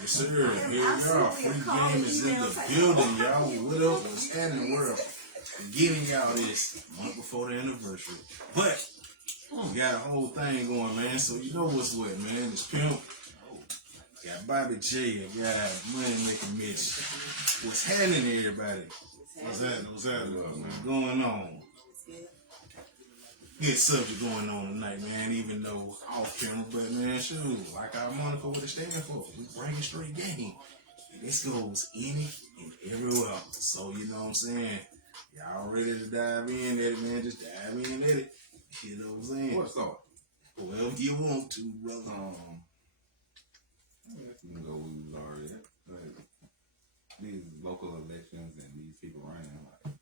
Yes, sir. Here we are. Free game is in the building, y'all. What up? What's happening in the world? Giving y'all this month before the anniversary. But we got a whole thing going, man. So you know what's what, man. It's Pimp. Got Bobby J. Got Money Making Mitch. What's happening, everybody? What's happening? What's going on? Good subject going on tonight, man. Even though off camera, but man, shoot, like our moniker, what it stand for, we bringing straight game. And this goes any and everywhere. So you know what I'm saying? Y'all ready to dive in at it, man? Just dive in at it. You know what I'm saying? What's up? Whoever you want to, brother. You can go where we was already at. Like, these local elections and these people running, like,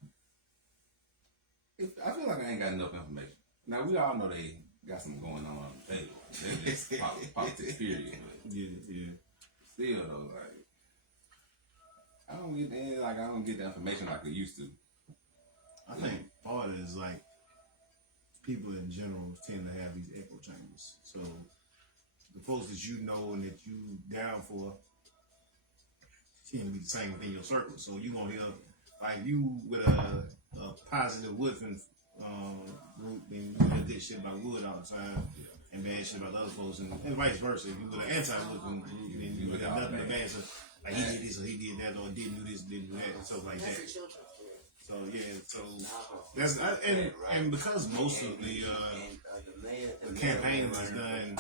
I feel like I ain't got enough information. Now, we all know they got something going on the table. They're just politics, period. But Yeah. still, though, like, I don't get the information like I used to. I think part is like people in general tend to have these echo chambers. So the folks that you know and that you down for tend to be the same within your circle. So you gonna hear like you with a positive woofing group, and you hear good shit about wood all the time, and bad shit about other folks, and vice versa. If you with an anti-woofing group, then you got nothing but bad stuff. Like he did this or he did that or didn't do this, didn't do that, and stuff like that. So yeah, so that's and because most of the campaigning is done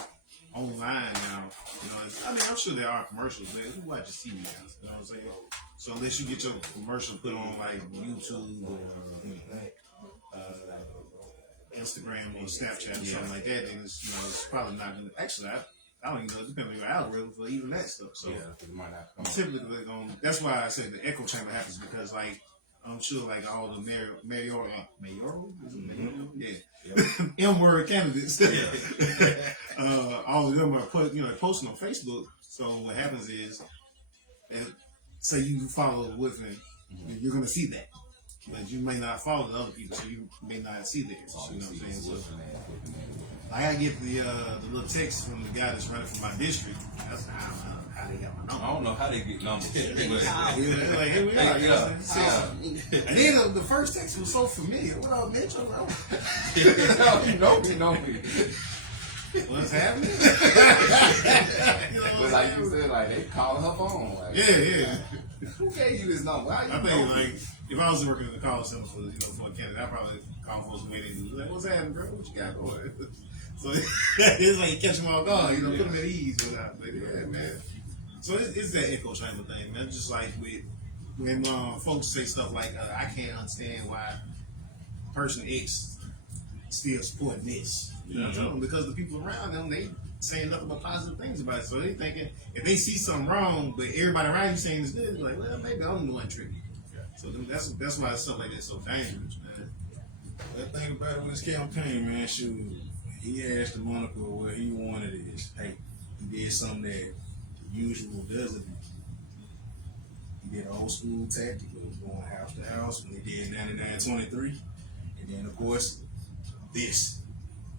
online now, you know. I mean, I'm sure there are commercials, but who watches TV now? You know what I'm saying? So unless you get your commercial put on like YouTube or Instagram or Snapchat or something like that, then it's, you know, it's probably not gonna. Actually, I don't even know. It depends on your algorithm for even that stuff. So it might not come typically, that's why I said the echo chamber happens, because like I'm sure like all the mayoral, M-word candidates, all of them are posting on Facebook. So what happens is, say you follow Woodfin, you're gonna see that, but you may not follow the other people, so you may not see that. You know what I'm saying? So, I gotta get the little text from the guy that's running for my district. I don't know how they got my number. I don't know how they get numbers. Like, here we are. And then the first text was so familiar. What up, Mitch? You know me. What's happening? But like you said, like they calling her phone. Like, yeah. Who gave you this number? I think like if I was working in the call center for a candidate, I'd probably call folks the way they do. Like, what's happening, bro? What you got going? So it's like catch them all guard, put them at ease. But yeah, man. So it's that echo chamber thing, man. Just like when folks say stuff like, I can't understand why person X still supporting this. You know what I'm saying? Because the people around them, they saying nothing but positive things about it. So they thinking if they see something wrong, but everybody around you saying it's good, like, well, maybe I'm the one tricky. So that's why stuff like that's so dangerous, man. That thing about it with his campaign, man, shoot, he asked the moniker what he wanted is, hey, he did something that the usual doesn't do. He did old school tactic of going house to house when he did 99-23. And then, of course, this.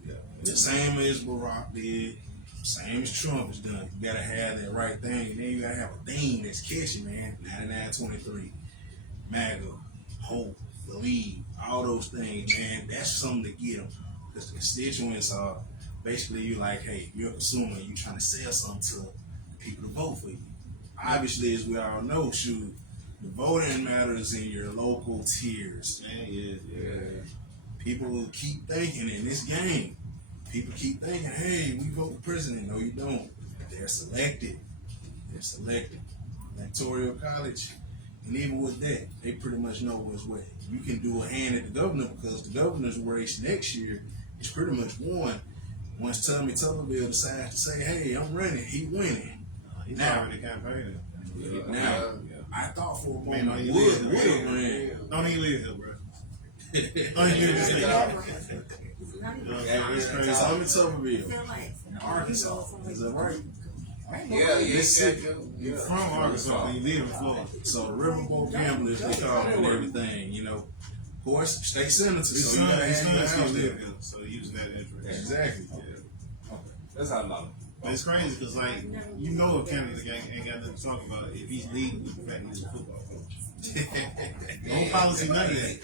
Yeah. The same as Barack did, same as Trump has done. You gotta have that right thing, and then you gotta have a thing that's catchy, man. 99-23. MAGA, hope, believe, all those things, man. That's something to get them. Because the constituents are basically, you like, hey, you're a consumer, you're trying to sell something to the people to vote for you. Obviously, as we all know, shoot, the voting matters in your local tiers. Yeah. People keep thinking in this game. People keep thinking, hey, we vote for president. No, you don't. They're selected. Electoral college. And even with that, they pretty much know what's what. You can do a hand at the governor because the governor's race next year is pretty much won. Once Tommy Tuberville decides to say, hey, I'm running, he winning. He's already campaigning. Now, I thought for a moment he would have ran. Don't even live here, bro. Don't even live this thing. Tommy Tuberville in Arkansas. Is that right? You're from Arkansas and you live in Florida. So the riverboat gamblers, they call him and everything, you know. Of course, state senator. His son still live here, so he was that interest. Exactly. Okay. That's how I love it. It's crazy because, like, you know, a candidate ain't got nothing to talk about if he's leading with the fact he's a football coach. No policy, none of that.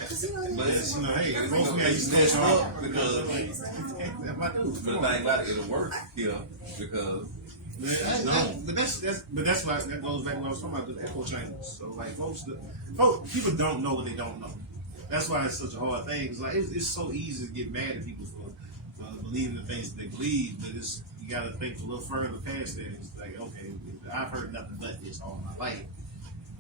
But you know, hey, most me I used to coach up because that's my dude. but the thing about it, it'll work here because But that's why that goes back to what I was talking about the echo chambers. So like folks, people don't know what they don't know. That's why it's such a hard thing. It's like it's so easy to get mad at people for believing the things that they believe, but it's you got to think a little further past that. It's like, okay, I've heard nothing but this all my life,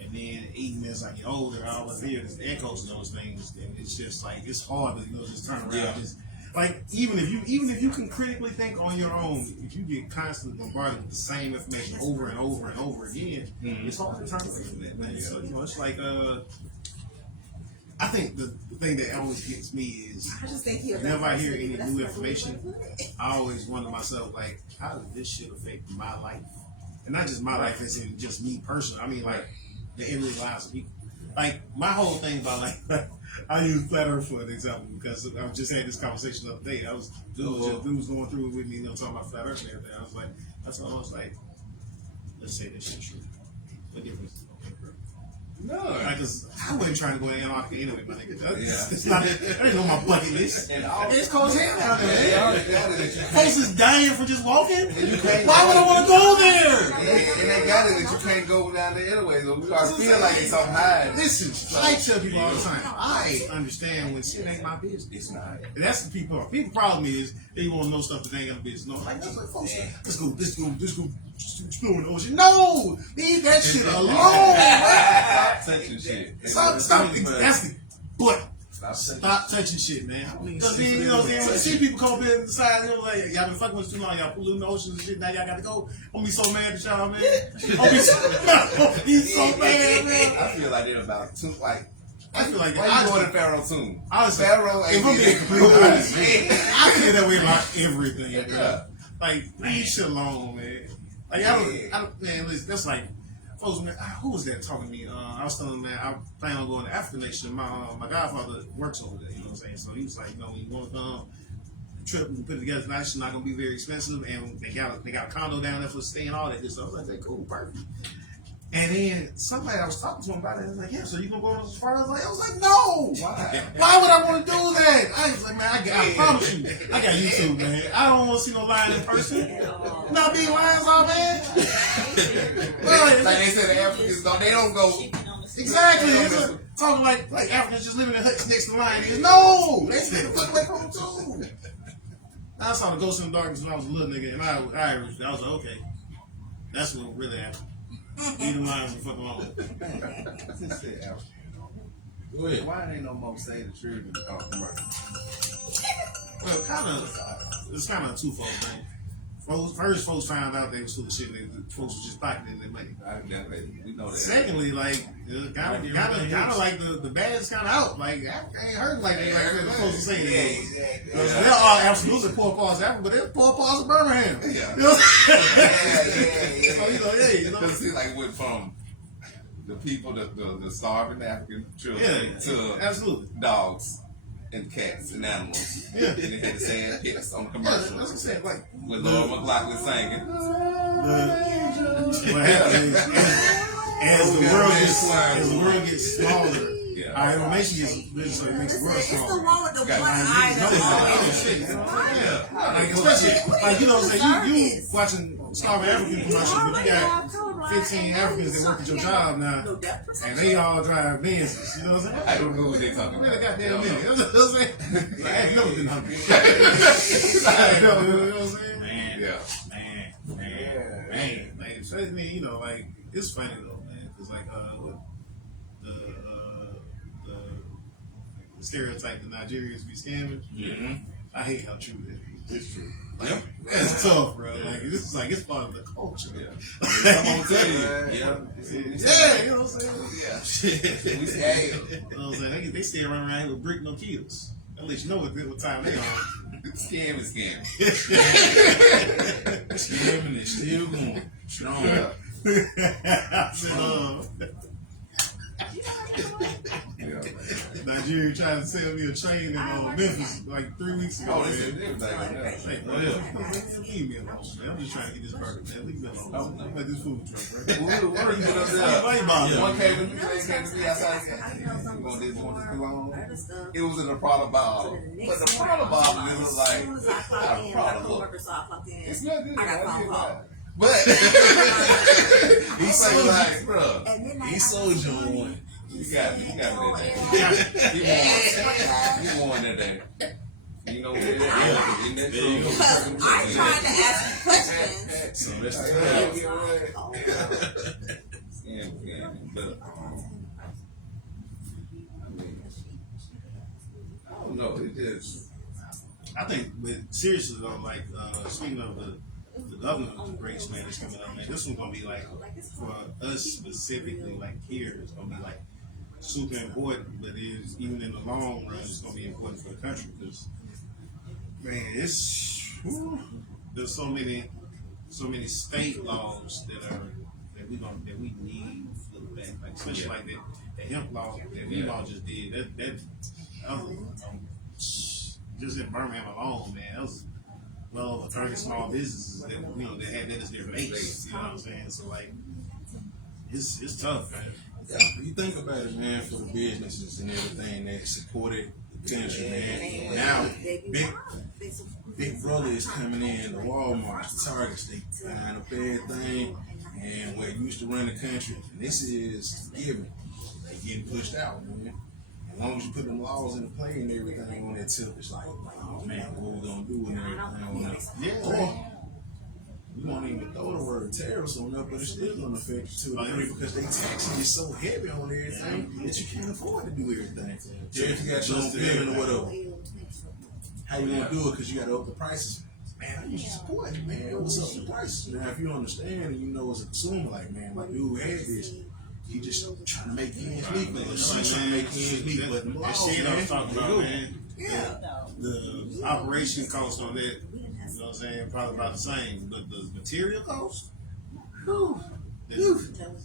and then even as I get older, I always hear this echoes of those things, and it's just like it's hard to just turn around. Yeah. Just, like even if you can critically think on your own, if you get constantly bombarded with the same information over and over and over again, it's hard to turn away from that, man. So it's like I think the thing that always gets me is whenever I hear any new information, I always wonder myself, like, how does this shit affect my life? And not just my life, as in just me personally. I mean, like, the everyday lives of people. Like, my whole thing about, like, I use Flat Earth for an example because I just had this conversation the other day. Dude was going through it with me, talking about Flat Earth and everything. I was like, let's say this shit's true. What difference is it gonna make, bro? no. Because I wasn't trying to go to Antarctica anyway, my nigga. Yeah. It's not, that ain't on my bucket list. And all It's cold as hell out there. Yeah, Folks is dying for just walking. Why would I want to go there? and they got it that you can't go down there anyway. So we already feel like it's something high. Listen, I tell people all the time, I understand when shit ain't my business. It's not. And that's the people. People problem is they want to know stuff that they ain't got no business. No, like that's like folks. Let's go explore in the ocean. No, leave that shit alone. Stop touching shit. Stop. That's the but. Stop touching shit, man. Because then, you know what I'm saying? When you see people come up here and decide, you know, like, y'all been fucking with too long, y'all polluting the oceans and shit, now y'all got to go. I'm gonna be so mad at y'all, man. I'm gonna be so mad, man. I feel like they're about two, like, I feel like why you going to Pharaoh tomb? Honestly, Pharaoh if ain't I'm being completely honest, I feel that way about everything, Yeah. bro. Like, leave shit alone, man. Like, I don't, man, listen, that's like, folks, man, who was that talking to me? I was telling him, man, I plan on going to African Nation. My godfather works over there, you know what I'm saying? So he was like, you know, when you want to come, the trip and put it together tonight, it's not going to be very expensive, and they got a condo down there for staying, all that good stuff. I was like, cool, perfect. And then somebody I was talking to him about it, I was like, yeah, so you gonna go as far as I was like, no! Why would I want to do that? I was like, man, I promise you, I got YouTube, man. I don't want to see no lion in person. Not being lions all man. Like they said, the Africans don't, they don't go. Exactly. It's talking like Africans just living in huts next to lions. No! They stay the fuck away from them too. I saw the Ghost in the Darkness when I was a little nigga, and I was like, okay, that's what really happened. Leave them lions the fuck alone. Go ahead. Why ain't no more say the truth in the commercial? Well, it's kind of a twofold thing. First, folks found out they was full of shit. Folks was just pocketing their money. We know that. Secondly, like kind of like the bad's kind of out. Like I ain't heard like they like the folks are saying. There are absolutely poor parts of Africa, but there's poor parts of Birmingham. Yeah. You know what I'm Yeah. saying? So Because see, like went from the people, the starving African children to absolutely dogs and cats and animals. Yeah. And they had the sad pets on the commercial. That's what I'm saying. Like With Laura McLaughlin singing. what happens as the world gets smaller. Yeah. Our information gets bigger, so it makes the world It's the smaller. one with the Got one it. eye. Like especially, like you know what I'm saying, you watching starving African commercials, but you got 15 Africans that work at your job now, and they all drive Benzes. You know what I'm saying? I don't know what they're talking Wait a about. goddamn minute. You know what I'm saying? I ain't never been hungry. You know what I'm saying? Man, Man. man. So, I mean, you know, like it's funny though, man, because like the stereotype that Nigerians be scamming. Mm-hmm. I hate how true that is. It's true. Yep. It's tough, bro. Like this is like it's part of the culture. I'm gonna tell you. Yeah. Yeah, you know what I'm saying? Yeah. We say, You know what I'm saying? They stay around here with brick no kills. At least you know what time they on. scam is scam. Scamming is still going. Strong. Yeah. I said, Yeah. Nigeria tried to sell me a train in Memphis like 3 weeks ago. Oh, they said Man. everything like that. Hey, bro, leave me alone, man. I'm just trying to get this burger, man. Leave me alone. I'm like this food truck, right? Where you get up there? One came to me outside. You want this cologne? It was in a product bottle. But the product bottle, it was like, it smelled good. I got phone call. But he said like, bro, He sold you on one. you got me that day. He won that day. You know what it is? Because I'm trying to ask you questions. So that's the Yeah, but I mean, I don't know. It just I think, but seriously though, like speaking of the governor race, man, that's coming up, man. This one's gonna be like for us specifically, like here, it's gonna be like super important. But it's even in the long run, it's gonna be important for the country because, man, there's so many state laws that we need to look back, like especially like the hemp law that we all just did. That was, just in Birmingham alone, man, that was well over 30 small businesses that that had that as their base. You know what I'm saying? So like, it's tough, man. Yeah, you think about it, man, for the businesses and everything that supported the country, man. Now, Big Brother is coming in, the Walmarts, the Targets, they buying up everything, and where it used to run the country, and this is given. They getting pushed out, man. As long as you put them laws into play and everything on that tip, it's like, oh man, what we gonna do and everything. Or we won't even throw the word tariffs on up, but it's still gonna affect you to a degree because they taxing you so heavy on everything that you can't afford to do everything. So if you got your own building or whatever, how you gonna do it? Because you gotta up the prices. Man, I need to support it, man. What's up the prices? Now, if you understand and you know as a consumer, like, man, my dude had this. He just trying to make ends meet, man. She's trying to make ends meet, but the That laws, shit I'm man, talking about, man. Yeah. The operation cost on that, you know what I'm saying, probably about the same. But the material cost, whew,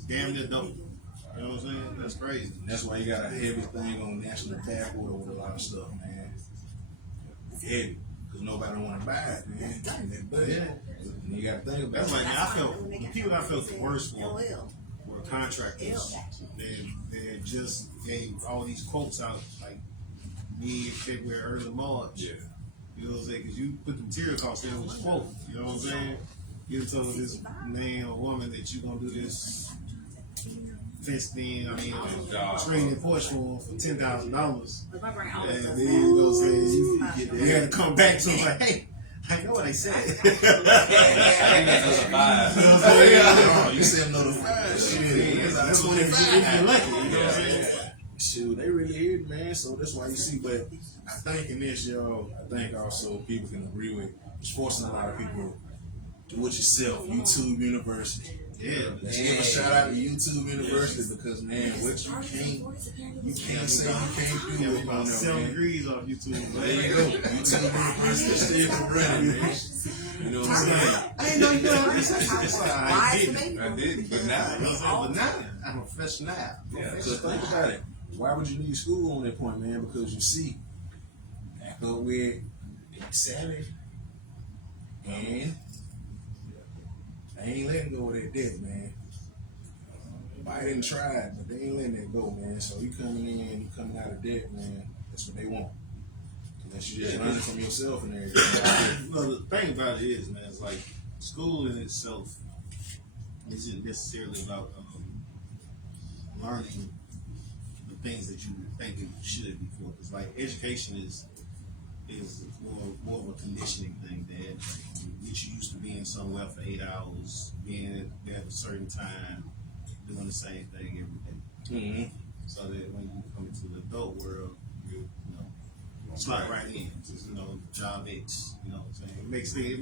damn near double. You know what I'm saying? That's crazy. That's why you got a heavy thing on national backward with a lot of stuff, man. It's heavy, because nobody want to buy it, man. But you got to think about That's it. like, man, the people I felt the worst for were contractors. They just gave all these quotes out like mid-February, early March. Yeah. You know what I'm saying? Because you put the material cost in with a quote. You know what I'm saying? You told this man or woman that you're going to do this fenced in, screen and porch for $10,000. And then you know what I'm saying? You had to come back to him like, hey, I know what I said. You said notified. Shit, that's 25. If you're lucky, you know what I'm saying? Shoot, they really hear it, man. So that's why you see. But I think in this, y'all, I think also people can agree with. It's forcing a lot of people to do it yourself. YouTube University. Yeah. Let's give a shout out to YouTube University because, man, what you can't say you can't do it on About there, 7 man. degrees off YouTube. There you go. YouTube University is still running, man. You know what I'm saying? I didn't know you were I didn't, but now. But now, I'm a professional. Yeah. Because think about it. Why would you leave school on that point, man? Because you see, back up with Savage, and they ain't letting go of that debt, man. Biden tried, but they ain't letting that go, man. So you coming in, you coming out of debt, man. That's what they want. Unless you just learning from yourself and everything. Well, the thing about it is, man, it's like school in itself isn't necessarily about learning the things that you think you should be for. It's like education is more of a conditioning thing that get you used to being somewhere for 8 hours, being there at a certain time, doing the same thing every day. Mm-hmm. So that when you come into the adult world, you slide right in. Just, job X. You know what I'm saying? It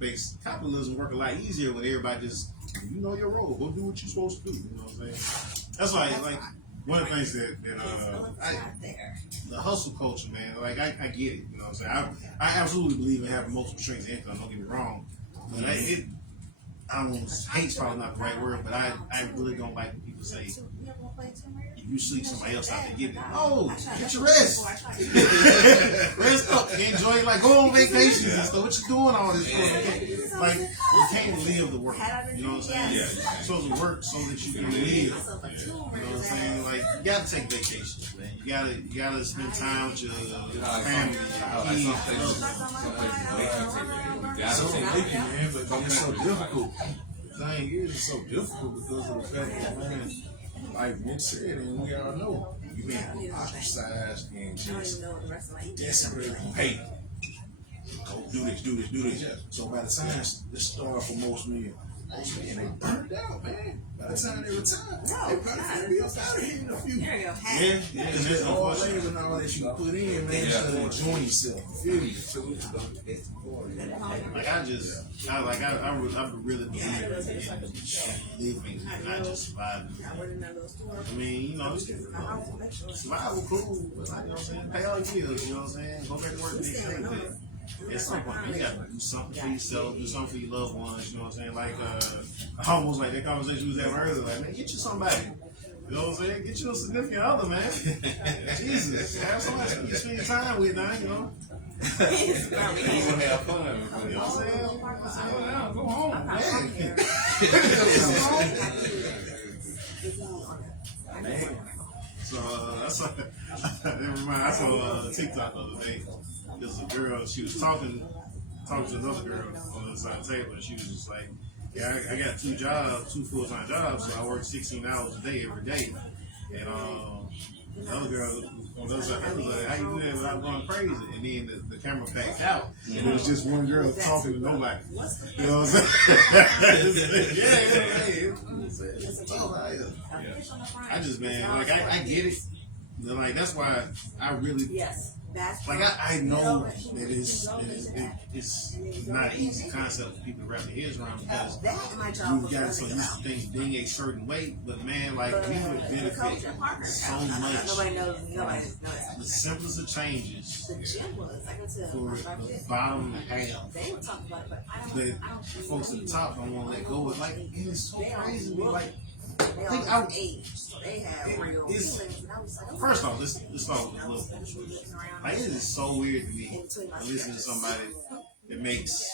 makes capitalism work a lot easier when everybody just your role. Go do what you're supposed to do. You know what I'm saying? That's why like one of the things that the hustle culture, man. Like I get it. You know what I'm saying? I absolutely believe in having multiple streams of income. Don't get me wrong, but I don't hate's probably not the right word, but I really don't like when people say You sleep, somebody else out there getting it. No, get your rest. Rest up. Enjoy, like, go on vacations and stuff. What you doing all this for? Like, you can't live the work. You know what I'm saying? Yeah. You're supposed to work so that you can live. You know what I'm saying? Like, you gotta take vacations, man. You gotta spend time with your family, your kids. So making, man, but it's so difficult. The thing is, it's so difficult because of the fact that, man, like Nick said, and we all know, you being ostracized and just desperately hate. Go do this, do this, do this. So by the time this started for most men, they burned out, man. By the time they retire, they probably be up out of here in a few. Yeah, because there's all labor and all that you can put in, man, instead of enjoying yourself. You feel me? like I really believe in living and not just surviving. I mean, you know, survival cool, but like, you know what I'm saying, pay all your bills, you know what I'm saying, go back to work the next day. But at some point, you gotta do something for yourself, do something for your loved ones, you know what I'm saying? Like, almost like that conversation we was having earlier, like, man, get you somebody. You know what I'm saying? Get you a significant other, man. Jesus. Have somebody you spend your time with now, you know? You gonna have fun. You know what I'm saying? Go home, man. So, that's like, I saw TikTok the other day. There was a girl, she was talking to another girl on the other side of the table, and she was just like, yeah, I got two full-time jobs, so I work 16 hours a day every day. And the other girl on the other side was like, how you do that without going crazy? And then the camera backed out, and it was just one girl talking to nobody. You know what I'm saying? I just, man, like, I get it. Like, that's why I really, like, I know that it's not an easy concept for people to wrap their heads around because you've got so used to things being a certain way, but man, like, we would benefit so much. The simplest of changes for the bottom half that folks at the top don't want to let go of. Like, it is so crazy. Like, first off, let's start with a little bit. Like, it is so weird to me to listen to somebody that makes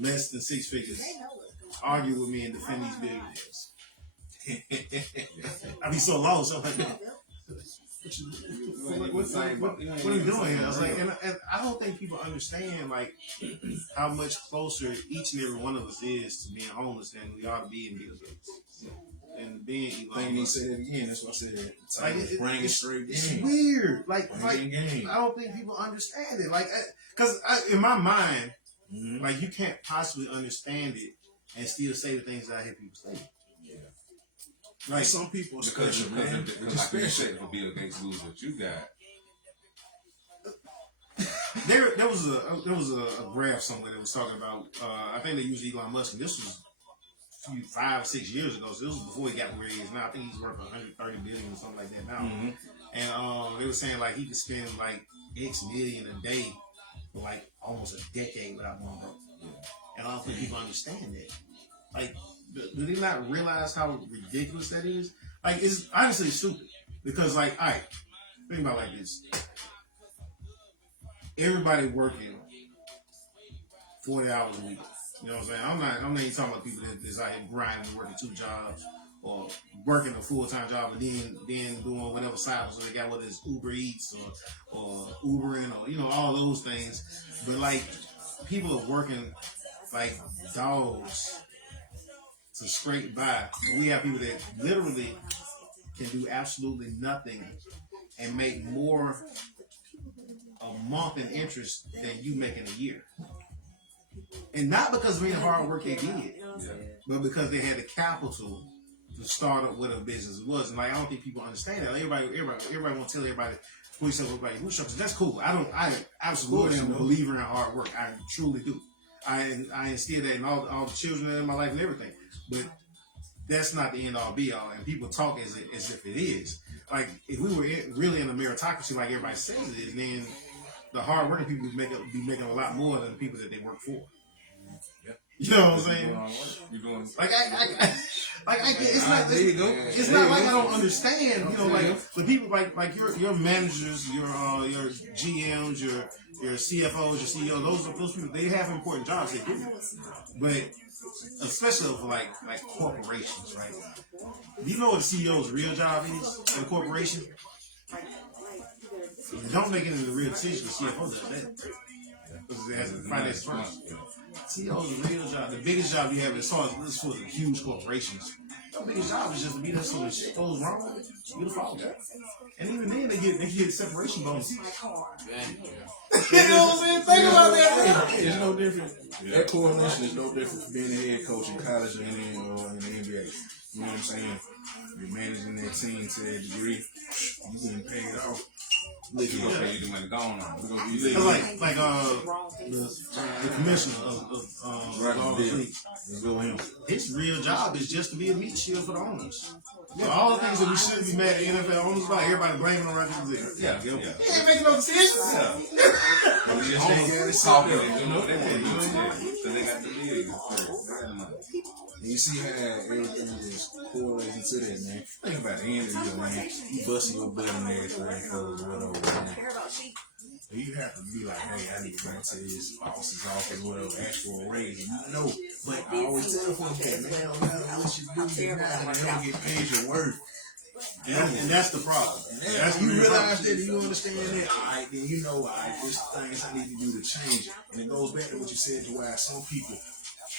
less than six figures argue with me and defend these billionaires. I be so lost. I'm like, what are you doing here? I was like, and I don't think people understand like how much closer each and every one of us is to being homeless than we are to being Bill Gates. And being Elon Musk. Say it again. That's what I said. Like, Bringin straight. It's weird. Like I don't think people understand it. Like, because in my mind, like, you can't possibly understand it and still say the things that I hear people say. Like, some people, because like you said, for Bill Gates lose what you got. There was a graph somewhere that was talking about. I think they used Elon Musk, and this was 5-6 years ago. So this was before he got where he is now. I think he's worth 130 billion or something like that now. And they were saying like he could spend like X million a day for like almost a decade without going broke. And I don't think people understand that. Like, do they not realize how ridiculous that is? Like, it's honestly stupid. Because, like, all right, think about it like this. Everybody working 40 hours a week. You know what I'm saying? I'm not even talking about people that's out here grinding, working 2 jobs, or working a full-time job and then doing whatever side hustle they got, whether it's Uber Eats or Ubering or, you know, all those things. But, like, people are working like dogs to scrape by. We have people that literally can do absolutely nothing and make more a month in interest than you make in a year. And not because of any hard work they did, but because they had the capital to start up what a business was. And like, I don't think people understand that. Like, everybody want to tell everybody, pull yourself up by your bootstraps. That's cool. I absolutely am a believer in hard work. I truly do. I instill that in all the children in my life and everything. But that's not the end all be all. And people talk as if it is. Like, if we were really in a meritocracy like everybody says it is, then the hard working people would be making a lot more than the people that they work for. You know what I'm saying? You're doing like it's not. It's not like I don't understand. You know, like the people like your managers, your GMs, your CFOs, your CEOs. Those people, they have important jobs they do, but especially for like corporations, right? Do you know what the CEO's real job is in a corporation? Don't make it into the real decision. The CFO does that. Because it has a finance firm. CEO's real job, the biggest job you have as far as this for the huge corporations. Your biggest job is just to be there so when shit goes wrong, you the fault. And even then they get separation bonuses. You know what I'm saying? Think about that. It's no different. That correlation is no different from being a head coach in college and in the NBA. You know what I'm saying? You're managing that team to that degree. You getting paid off. Look, you gonna pay you the money gone on. The commissioner of his real job is just to be a meat shield for the owners. So all the things that we shouldn't be mad at NFL owners about, everybody blaming on Roger Goodell. Yeah. He ain't making no decisions. Talking, you know, they want to do it. So they got the millions. And you see how everything is correlating to that, man. Think about the end of the year, man. You busting your butt in there for whatever, man. So you have to be like, hey, I need to go to his boss's office, whatever, ask for a raise. You know, but I always tell folks that, man, no matter what you do, you're not going to ever get paid your worth. And that's the problem. That's you realize that, you understand that, all right, then you know, all right, there's things I need to do to change it. And it goes back to what you said, to why some people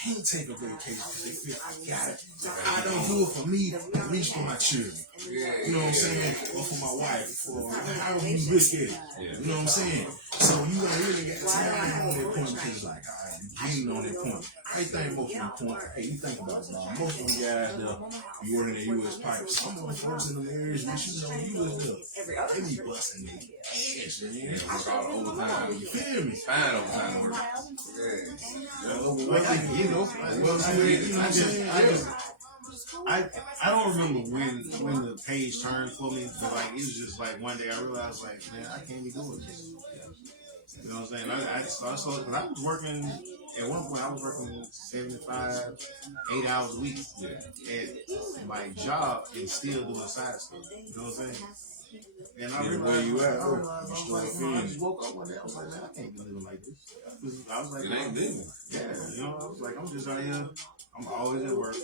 can't take a vacation because they feel I got it. I don't do it for me, at least for my children. You know what I'm saying? Or for my wife. Or I don't be risky. You know what I'm saying? So you don't really got time on that point because like, all right, you're getting on that point. I think most of the point, hey, you think about it, man. Most of them guys be working at U.S. Pipe. Some of the folks in the areas which you know you was there, they be busting their ass, man. They work all the overtime. You feel me? Fine overtime work. I don't remember when the page turned for me, but like it was just like one day I realized like, man, I can't be doing this. You know what I'm saying? I started because I was working at one point. I was working 75, 8 hours a week at my job and still doing side stuff. You know what I'm saying? And I realized where you at, I just woke up one day. I was like, man, I can't be living like this. I was like, It ain't living. yeah, you know, I was like, I'm just out here. I'm always at work.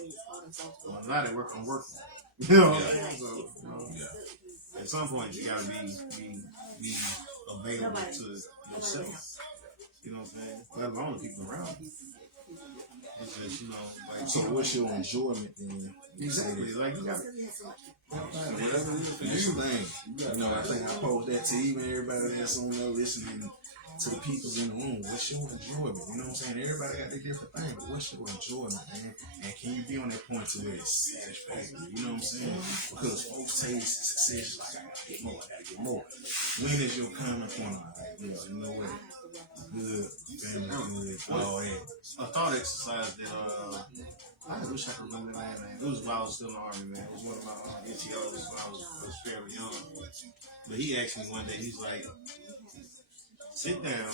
When I'm not at work, I'm working. You know what I'm saying? So, you know, at some point, you gotta be available to yourself. You know what I'm saying? Let alone the people around you. It's just, you know, like, So what's your enjoyment then? exactly, like, you got Whatever it is for you, thing. You know, I think I posed that to even everybody that's on there listening to the people in the room. What's your enjoyment? You know what I'm saying? Everybody got their different thing, but what's your enjoyment, man? And can you be on that point to where it's satisfactory? You know what I'm saying? Because folks taste success like, I gotta get more, I gotta get more. When is your common point? Like, yeah, you know what? Good, family, good, all that. a thought exercise that I wish I could remember that name. It was while I was still in the army, man. It was one of my NTOs when I was fairly young. But he asked me one day, he's like, sit down,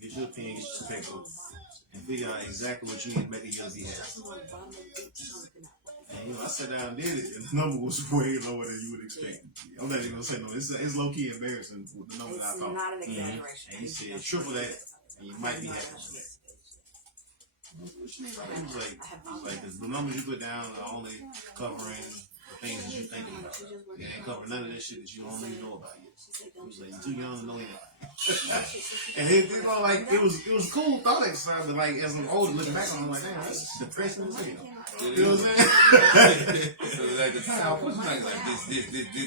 get your pen, get your paper, and figure out exactly what you need to make a year be happy. And you know, I sat down and did it, and the number was way lower than you would expect. I'm not even gonna say no. It's low key embarrassing with the number that I thought. Not an exaggeration. And he said triple that, and you might be happy with that. What you mean by that? He was like the numbers you put down are only covering the things that you think about. It ain't covering none of that shit that you don't even know about yet. He was like, you're too young to know anything. And it, you know, like it was a cool thought exercise, but like as I'm older looking back on it, I'm like, damn, that's depressing as hell. You know what I'm saying? So at the time, I was like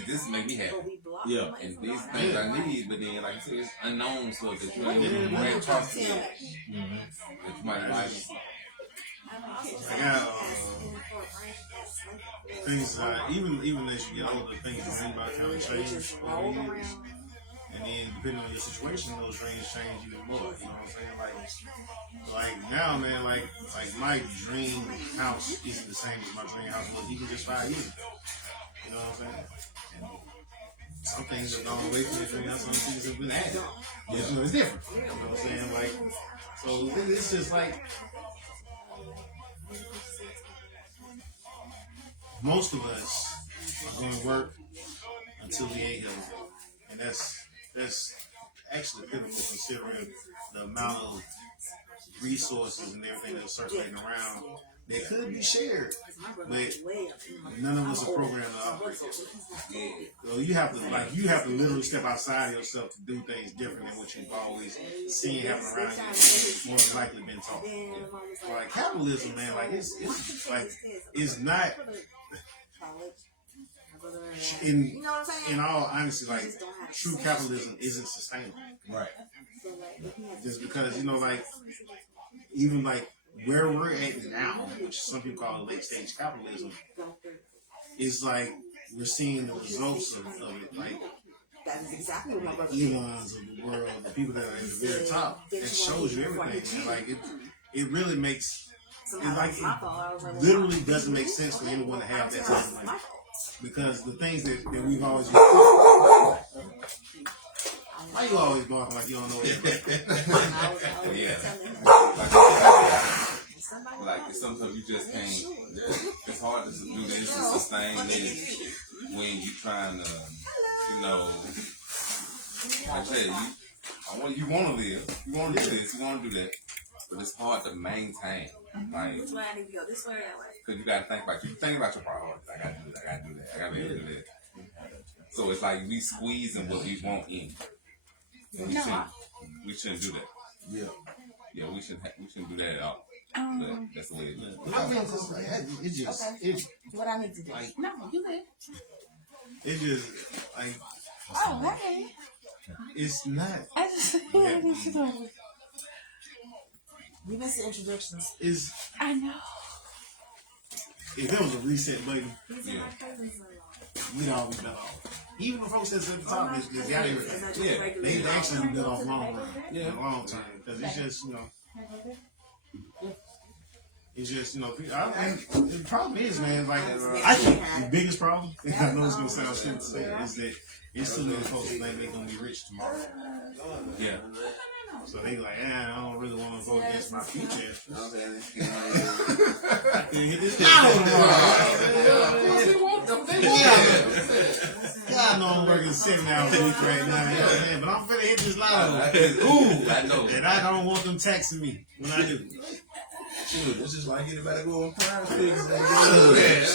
this make me happy. Yeah. And these things I need, but then like I said, it's unknown stuff that you ain't even ready to talk to. That you might like. I got things even as you get older, things you think about kind of change over the years. And then depending on your situation, those dreams change even more. You know what I'm saying? Like now, man, like my dream house isn't the same as my dream house was even just 5 years ago. You know what I'm saying? And some things have gone away from the dream house, some things have been added. You know, it's different. You know what I'm saying? Like, so it's just like most of us are going to work until we ain't healthy, and that's actually pitiful considering the amount of resources and everything that's circulating around that could be shared, but none of us are programmed to operate. So you have to literally step outside of yourself to do things different than what you've always seen happen around you, and more than likely been taught. So like capitalism, man, like it's not. In all honesty, like true capitalism isn't sustainable. Right. Just because like even like where we're at now, which some people call late stage capitalism, is like we're seeing the results of it. Like that is exactly what my brother Elons of the world, the people that are at the very top, that shows you everything. Man. Like it really makes it literally doesn't make sense for anyone to have that type of money. Because the things that we've always used. Why you always barking like you don't know everything? Yeah. Like sometimes you just can't. It's hard to do this and sustain this when you're trying to, like I said, you want to live, you want to do this, you want to do that, but it's hard to maintain. Like, which way I need to go? This way or that way? because you got to think about your priorities. I got to do this, I got to do that, I got to be able to do that. So it's like we squeezing what we want in. And we shouldn't do that. Yeah, we shouldn't do that at all. But that's the way it is. I mean, it's just What I need to do? Like, No, you good. it's just like Oh, okay. it's not. I just We missed the introductions. I know. If there was a reset button, These are my cousins. we'd all be better off. Even the folks that's at the top, they got everything. Yeah, They actually be better off long run, in the long term, because it's just it's just the problem is, man, like I think the biggest problem, I know it's gonna sound stupid to say, is that it's too many folks that think they're gonna be rich tomorrow. Yeah. So they like, I don't really want to go against my future. I know I'm working 7 hours a week right now, but I'm finna hit this lotto. Ooh, I know. And I don't want them taxing me when I do. Shoot, it's just like anybody go on Prime Sticks.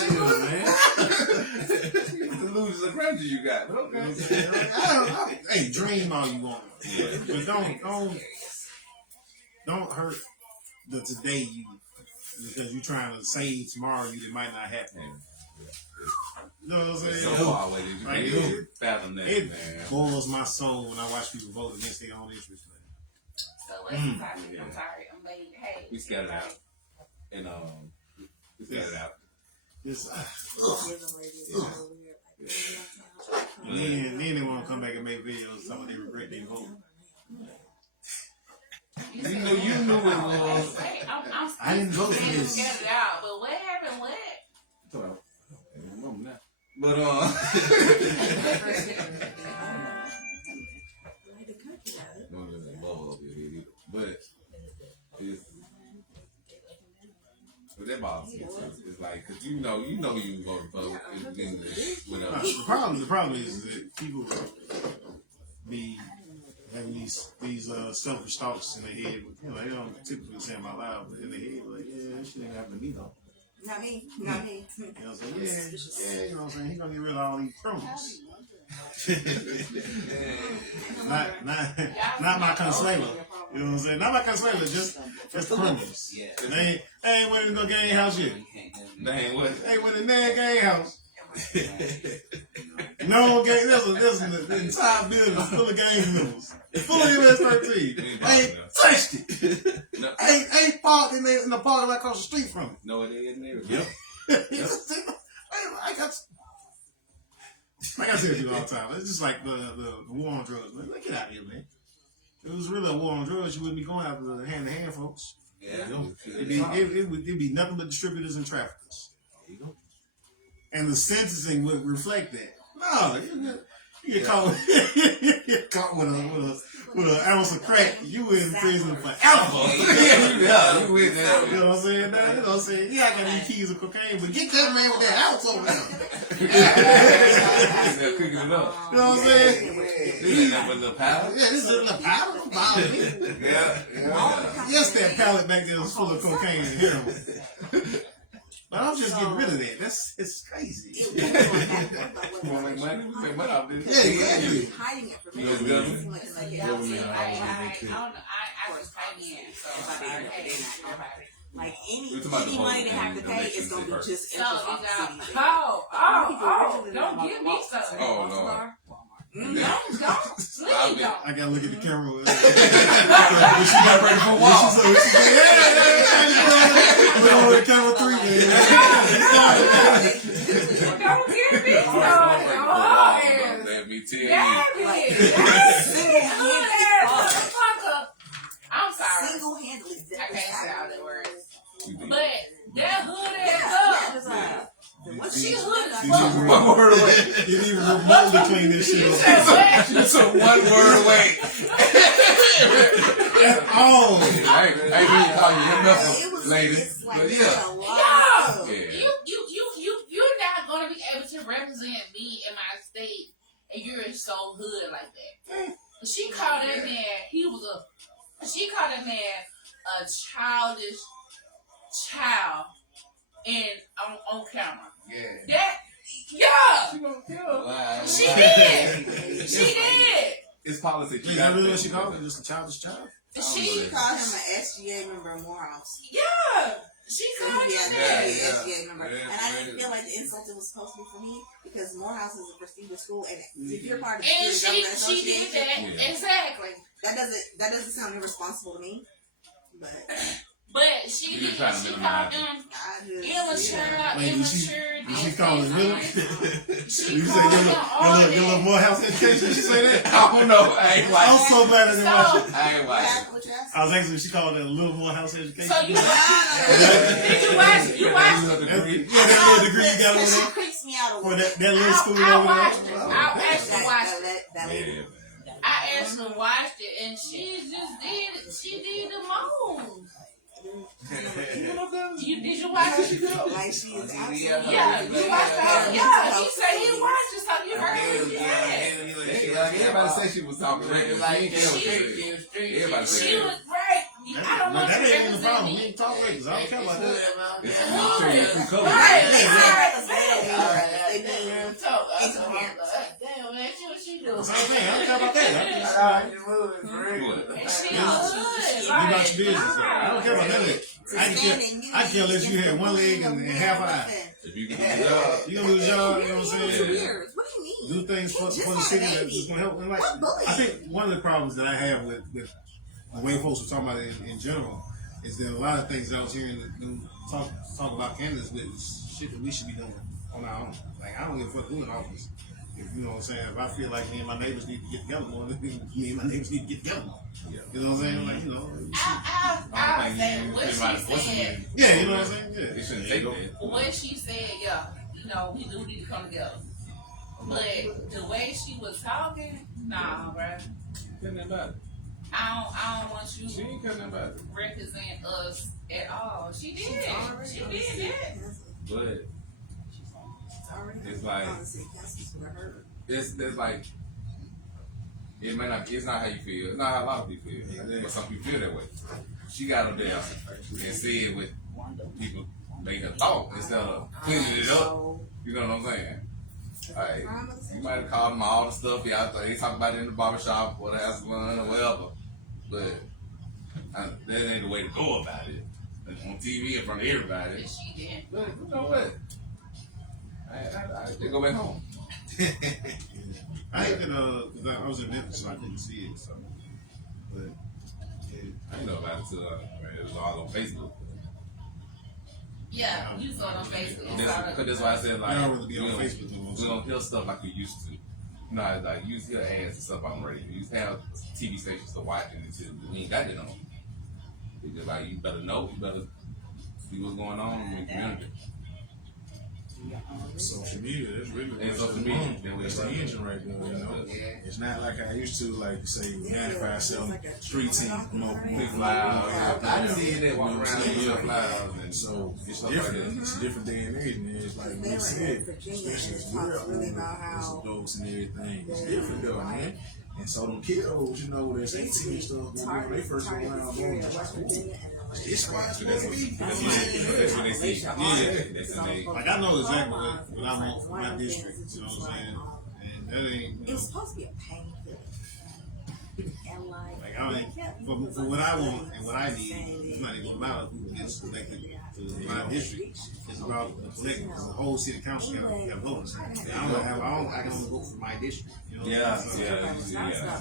Shoot, man. The losers of grandeur you got. But okay. Hey, dream all you want, but don't hurt the today you, because you're trying to save tomorrow you that might not happen. You know what I'm saying? So far away that you can't fathom that, It man. boils my soul when I watch people vote against their own interests. So what's the topic? I'm sorry. I'm late. Hey. We scattered out. And we scattered out. Just, then they want to come back and make videos talking about they regret their vote. You knew what it was. Hey, I'm I didn't vote for this. Get it out. But what happened? What? But that bothers me. It's like, cause you know you voting for whatever. The problem is that people be having these selfish thoughts in their head. They don't typically say them out loud, but in their head, like, yeah, this shit ain't happening to me though. Not me. Not me. You know what I'm saying? Yeah, you know what I'm saying? He's gonna get rid of all these criminals. not my consuelo. You know what I'm saying? Not my consuelo, just criminals. They ain't went in no gang house yet. They ain't went in their gang house. No gang. There's an entire building full of gang members, full of US-13. Ain't touched it. No. Ain't parked in the parking lot across the street from it. No, it ain't there. Yep. Like I tell people all the time, it's just like the war on drugs. Man, get out of here, man. If it was really a war on drugs, you wouldn't be going after the hand-to-hand folks. Yeah. It'd be nothing but distributors and traffickers. There you go. And the sentencing would reflect that. No, you get caught with with an ounce of crack, you in prison forever. Yeah, you with that. You know what I'm saying? You know what I'm saying? Yeah, I got these keys of cocaine, but get that man with that ounce over there. They're cooking it up. You know what I'm saying? This ain't nothing but a little powder. Yeah, this is a little powder. Yeah. Yes, that pallet back there was full of cocaine and heroin. But I'm just getting rid of that. It's crazy. You want to make money? We make money off this. Yeah, exactly. Hiding it from me. You know the government? It's like, I just came in, so like any We're talking about the money they whole have to thing, pay the is gonna be first. just so interest off the city. don't give me something. Oh, Lord. Don't, I've please been- don't. I gotta look at the camera. She got ready for a walk. Put on the camera 3, man. Don't give me Let something. me tell you. I'm sorry. Single-handedly. I can't say all the words. You did. But that hood ass up. She hood as fuck. One word away. You didn't even remotely clean this shit up. You took one word away. That's all. I ain't even call you enough, lady. It's like, But yeah. You're not gonna be able to represent me in my state, and you're so hood like that. She called that man. She called that man a childish child, and on camera. Yeah. She gonna kill. She did. She did. It's politics. Is that really what she called it? Just a childish child? She called him an SGA member of Morehouse. Yeah. She called him that. SGA member. And I didn't feel like the insult was supposed to be for me because Morehouse is a prestigious school, and if you're part of the And student government she did association, that. Exactly. that doesn't sound irresponsible to me. But she You did. just trying to She minimize called it. him I Wait, immature. she called it little? She You say called him all your little that. Morehouse education? Did she say that? I don't know. I ain't I'm watching. so glad I didn't watch it. I ain't watching. I was asking if she called it a little Morehouse education. So you did you watch? You watched it? Yeah, that little degree you got over She there creeps me out a for little. that little school I over watched it. there. I actually watched it. That lady. I actually watched it, and she just did it. She did the most. Did you watch it? Like she is absolutely. Yeah, you watched it. Yeah, he said he watched it, so you heard what she said. Everybody said she was talking regular. She ain't care what she said. Everybody She said was right. I don't want That to ain't even the represent problem. We me. ain't talking records. I don't care about that. it's show you true colors. Right. They do. Damn, man, what she doing? Same thing. I don't care about that. What? And she You about your business. Though. I don't care about none of that. I can let you have one leg and half an eye. If you get the job, You gonna lose your job, you know what I'm 2 saying? years. What do you mean? Do things for the city that's gonna help. And like, I think one of the problems that I have with the way folks are talking about it in general is that a lot of things I was hearing them talk about candidates with is shit that we should be doing on our own. Like, I don't give a fuck who in office. If you know what I'm saying, if I feel like me and my neighbors need to get together more, then me and my neighbors need to get together more. Yeah. You know what I'm saying? Like, you know. I say what she said. Yeah, you know what I'm saying? it Yeah. shouldn't take that. What she said, yeah, we do need to come together. But the way she was talking, nah, bruh. Nothing about it. I don't want you She ain't cutting about it. to represent us at all. She did. She did that. But it's like it's like it may not. It's not how you feel. It's not how a lot of people feel. But some people feel that way. She got up there and said what people make her thought instead of cleaning it up. You know what I'm saying? Like, you might have called them all the stuff y'all they talk about it in the barbershop or the house salon or whatever. But that ain't the way to go about it. On TV in front of everybody. But she did. But you know what? I just go back home. I hate that, cause I was in Memphis, so I couldn't see it, so. But, yeah. I didn't know about it till it was all on Facebook. Yeah, you saw it on Facebook. That's why I said, like, I don't really be on we don't- Facebook no more. we don't hear stuff like we used to. You know, like, you used to hear ads and stuff on the radio. You used to have TV stations to watch it until we ain't got it on. It's just like, you better know, you better see what's going on in the community. social media, that's really And what's social the media, bomb. then we That's the right. engine right there, you know. It's not like I used to, like say 95 selling street team promote Big flowers. I didn't see that walking around with Yeah. flowers and So it's Stuff like different. that. It's a different day and age, man. It's like we said, especially as we're older as adults and everything. It's different though, man. And so them kiddos, you know, that's 18 and stuff, when they first go around going to school, it's why it's that's supposed to be. that's what they see. Yeah. That's what they. Like I know exactly what I want for my district. You know what I'm saying? And that ain't. It's supposed to be a pain thing. And Like I mean, for what I want and what I need, it's not even about who gets elected to my district. It's about the collective. The whole city council got votes. I can only vote for my district. You know? Yeah. So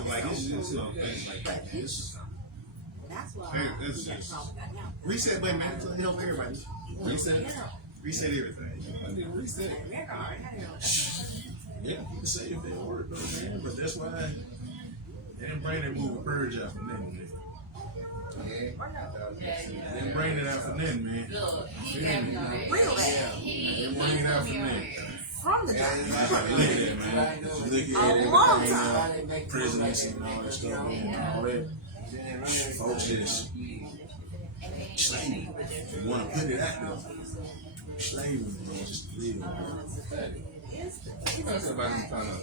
like it's just things like that. that's why That's just reset button, man. To help everybody. Reset. Reset everything. Reset. Yeah, you can say if they work though, man. But that's why they didn't bring that movie Purge out for nothing, man. They didn't bring it out for nothing, man. Look, he Yeah. got me on that. Real bad. He They bring it out put for me on nothing. that. From the You jump. look at it, man. You look at A long everything, presidency and all that stuff, and all that. Folks just slavery. They want to put it out there. Slavery, bro, just real. Somebody trying to.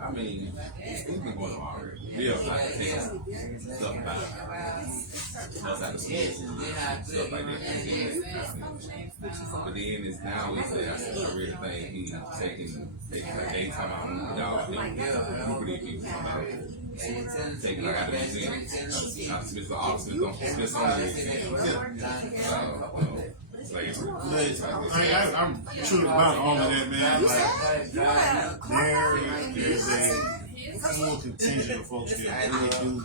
I mean, it's been going on already. Yeah. I can take stuff about us out of school, stuff like that. But then it's now I really think he's taking like they talking about y'all think people taking like out of the museum. Mr. Austin don't focus on slavery. I'm true about all of that, man. Like there's a full contingent of folks that really do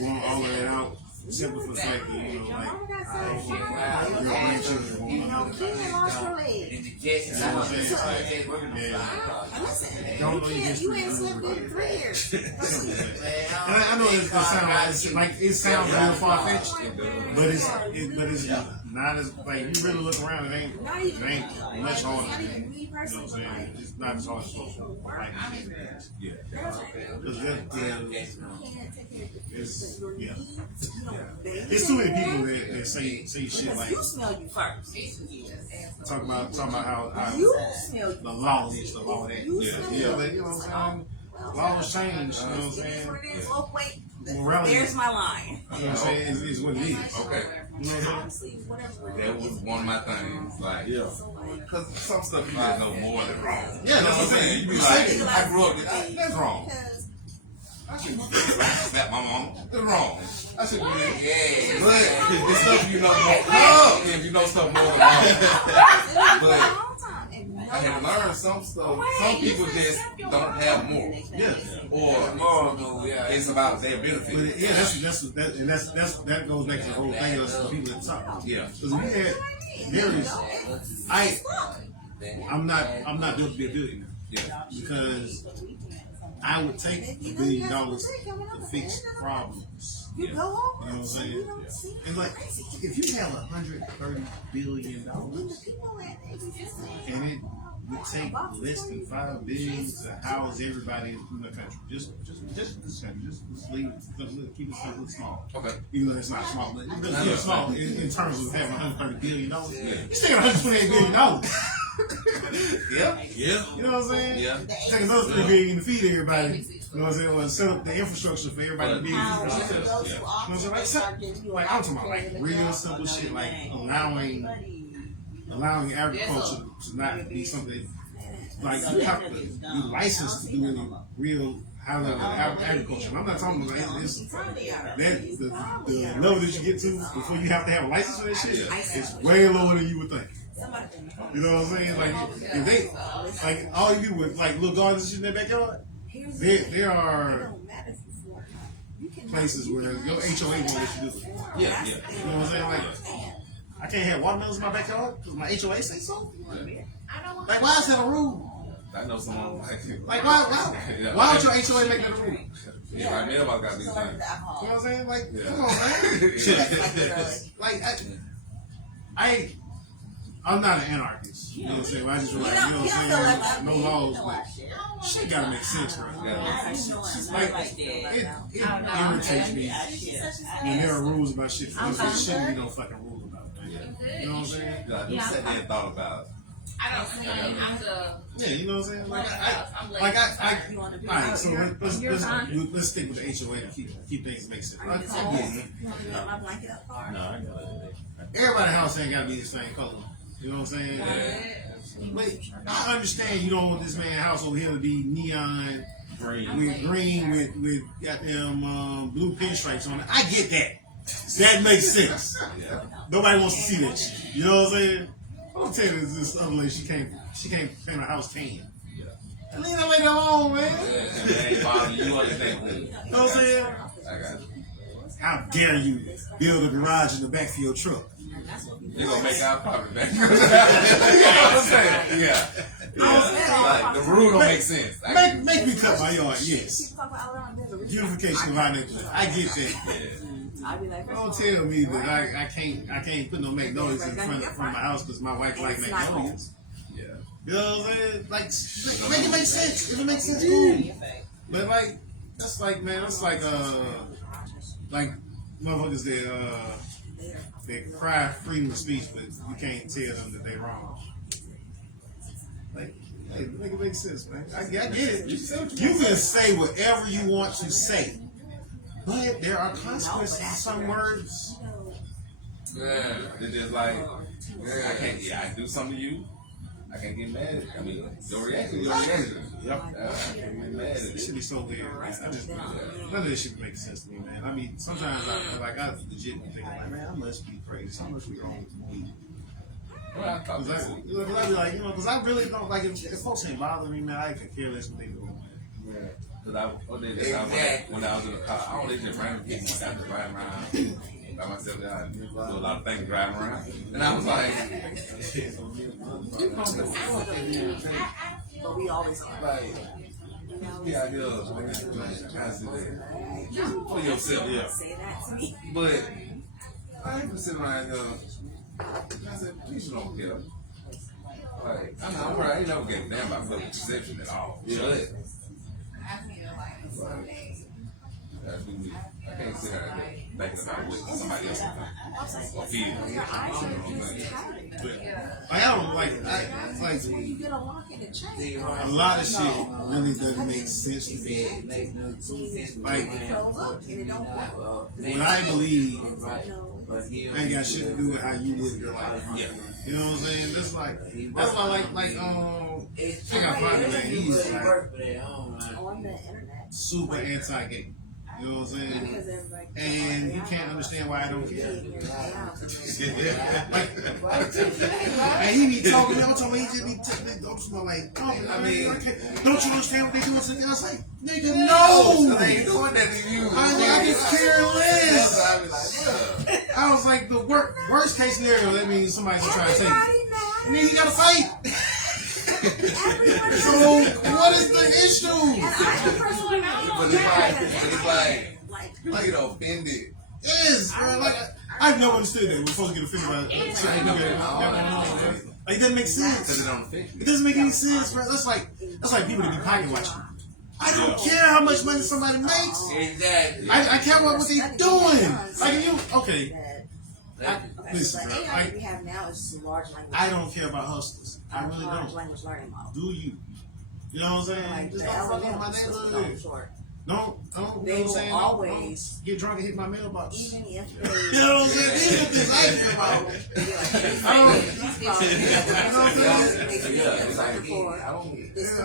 want all of that out. Simply for the fact that, you know, like, your grandchildren want You know, Ken lost your leg. You know what I'm saying? It's like, yeah. Listen, Don't know your you history. ain't slept in 3 years. And I know it sounds real far fetched, but it's not as like you really look around. It ain't much harder. Not You even me know what I'm personally. saying? It's not as hard as social. Like, Yeah. because it's yeah. It's It's too many people that say shit like you smell you first. talking about how You smell you. the law is the law that You yeah smell yeah you. but you know what I'm saying, laws change, you know what I'm It is saying, what it is. Oh, wait. Morality. There's my line. you know what I'm saying, is what it is. Okay, You know what I'm saying? Honestly, whatever. that was one of my things. Like, Yeah. because some stuff you just know more than wrong. Yeah, You know that's what I'm saying? You be saying. like, I grew up, that's wrong. Because I shouldn't slap my mama. That's wrong. I shouldn't do that. But it's stuff you know more. No, if you know stuff more than wrong. But I had learned some stuff. Some people just don't have more. Yeah. Or it's about their But benefit. yeah, that goes back to the whole thing of the people at the top. Yeah. Because we had there is I'm not built to be a billionaire Yeah. because I would take $1 billion to fix problems. you go home. You know what I'm saying? You don't see And like, if you have $130 billion and it would take less than $5 billion to house everybody in the country, just this country, just leave it, keep it small. Okay. Even though it's not small, but it's really small in terms of having $130 billion. Yeah. You still got $128 billion. Yeah. Yeah. You know what I'm saying? Yeah. Take another $3 billion to feed everybody. You know what I'm saying? Or set up the infrastructure for everybody to be able to feed themselves. You know what I'm saying? Like I'm talking about like real simple shit, like allowing agriculture to not be something like you have to be licensed to do any real high level agriculture. And I'm not talking about the level that you get to before you have to have a license for that shit. It's way lower than you would think. You know what I'm saying? Like if they like all you do with like little gardens and shit in their backyard, there are places where your HOA won't let you do it. Yeah. You know what I'm saying? Like I can't have watermelons in my backyard because my HOA say so. Like why is that a rule? I know someone Like why would your HOA make that a rule? Yeah, my mailbox got these things. You know what I'm saying? Like, Yeah. come on, man. Like, I'm not an anarchist. You know what I'm saying? I just like, you know what I'm saying? No laws, but shit gotta make sense, bro. Like, it irritates me. And there are rules about shit. There shouldn't be no fucking rules about it. You know what I'm saying? I just sat there and thought about it. I don't see I'm the. Yeah, you know what I'm saying? Like, I'm all right, so let's stick with the HOA to keep things make sense. Right? My blanket up hard. No, I got it. Everybody's house ain't gotta be the same color. You know what I'm saying? But I understand you don't want this man's house over here to be neon green with goddamn blue pinstripes on it. I get that. That makes sense. Nobody wants to see that shit. You know what I'm saying? I'm telling you, this other lady, she can't paint her house tan. And leave that lady alone, man. You understand? You know what I'm saying? I got it. How dare you build a garage in the back for your truck? They're gonna make our property back. You know what I'm saying? Yeah. Like, the rule don't make sense. Make me cut my yard, yes. Beautification of our neighborhood. I get that. Don't tell me that I can't put no magnolias in front of my house because my wife like magnolias. Yeah. You know what I'm saying? Like make it make sense. If it makes sense, cool. But like that's like motherfuckers that cry freedom of speech, but you can't tell them that they wrong. Like, hey, make it make sense, man. I get it. You can say whatever you want to say, but there are consequences to some words. Yeah. It's just like, I do something to you. I can't get mad at it. I mean, your reaction. Yep. I can't get mad at It it. should be so weird, man. None of this shit makes sense to me, man. I mean, sometimes I legit be thinking like, man, I must be crazy. So much be wrong with me. Well, I thought Because I be like, because I really don't like if folks ain't bothering me, man. I could care less what they do. Because when I was in the car, I only just random people when I got to drive around by myself. I do a lot of things driving around. And I was like, But we always are. like, yeah, I hear for yourself, yeah. Say that to me. But I ain't been sitting around here. I said, people don't care. Like, I ain't never gave a damn about public perception at all. But I can't sit here and think about what somebody else will feel. I don't like a lot of shit really doesn't make sense to me. Like what I believe ain't got shit to do with how you live your life. Yeah. You know what I'm saying? That's why I think I find it, man. He's like On the internet. super anti-gay. You know what I'm saying? And you can't understand why I don't care. And he be talking, I'm talking, he just be like, I mean, don't you understand what they doing to me? I was like, nigga, no! They ain't doing that to you. I could care less. I be like, yeah. I was like, the worst case scenario, that means somebody's trying to take it. And then you gotta fight. So, what is the issue? But it's like, you get offended. Yes, bro. Like, I've never understood that. We're supposed to get offended by it. Like, it doesn't make sense. Because it don't affect you. It doesn't make any sense, bro. That's like people that be pocket watching. I don't care how much money somebody makes. Exactly. I care about what they're doing. Like, okay. Listen, bro. AI we have now is just a large language. I don't care about hustlers. I really large don't. language learning model. Do you? You know what I'm saying? Like Just the don't fuck up my LLMs, neighborhood. short. Don't, you know They what I'm will saying? always Get drunk and hit my mailbox. even if You know what I'm saying? These are things I care about.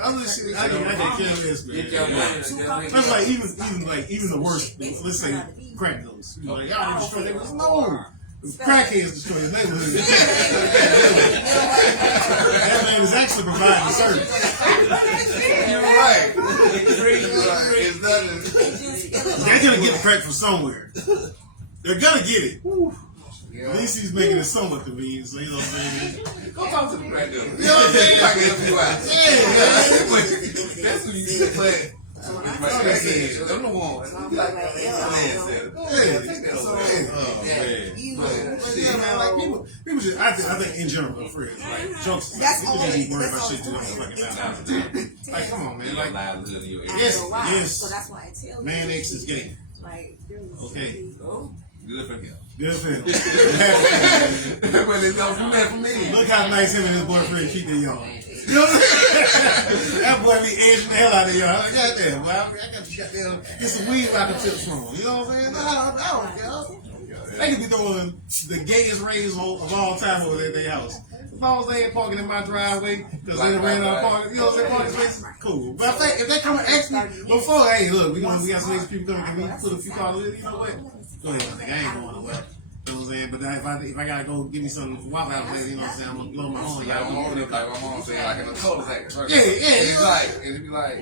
Other shit, I can't care less, man. That's like even the worst. Let's say crack dealers. You know, like y'all destroy their neighborhood. No, crackheads destroy the neighborhood. That man is actually providing a service. You're right. It's nothing. They're gonna get the crack from somewhere. They're gonna get it. At least he's making it somewhat convenient, so you know what I'm saying? Go talk to the crack dealer. You know what I'm saying? I can help you out. Yeah, man. That's what you said. But I'm the one. I'm like, like people just, I think in general, for real, like jokes. People just be worried about shit. Like, come on, man. Like, yes. So that's why I tell you. Man X is gay. Like, okay. Good for him. Good for him. But it's not for me. Look how nice him and his boyfriend keep their y'all. You know what I'm saying? That boy be edging the hell out of y'all. Goddamn, boy. I got to get some weed rockin' tips from him. You know what I'm saying? I don't care. They could be throwing the gayest raves of all time over there at their house. As long as they ain't parking in my driveway, because they ran out of parking, you know what I'm saying? Parking space, cool. But I think if they come and ask me before, hey, look, we got some extra people coming, can we put a few cars in? You know what? Go ahead, I think I ain't going nowhere. You know what I'm saying? But if I gotta go give me something from Waffle House later, you know what I'm saying? I'm gonna blow my own. Like my mom said, like in a cul-de-sac. Yeah. It's like, it'd be like,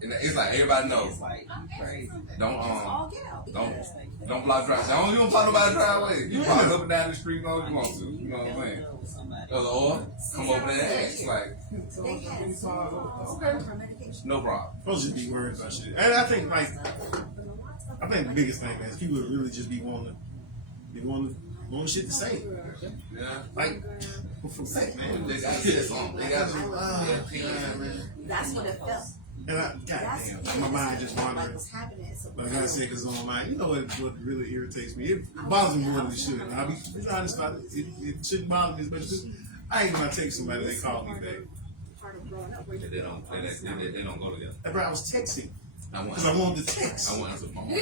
it's like everybody knows. Don't block drive. Don't you don't block nobody's driveway. You walk up and down the street as long as you want to. You know what I'm saying? Or come over there and ask. Like, okay, no problem. Folks just be worried about shit. And I think the biggest thing, man, is people really just be wanting shit to say. Yeah. Like, from sex, man. They gotta say something. They gotta man. That's what it felt. And goddamn, my mind just wandering. But I gotta say, because it's on my mind. You know what really irritates me? It bothers me more than it should. I'll be honest about it. It shouldn't bother me as much as I ain't gonna text somebody they call me back. They don't go together. Bro, I was texting. Because I wanted to text. I wanted to phone. I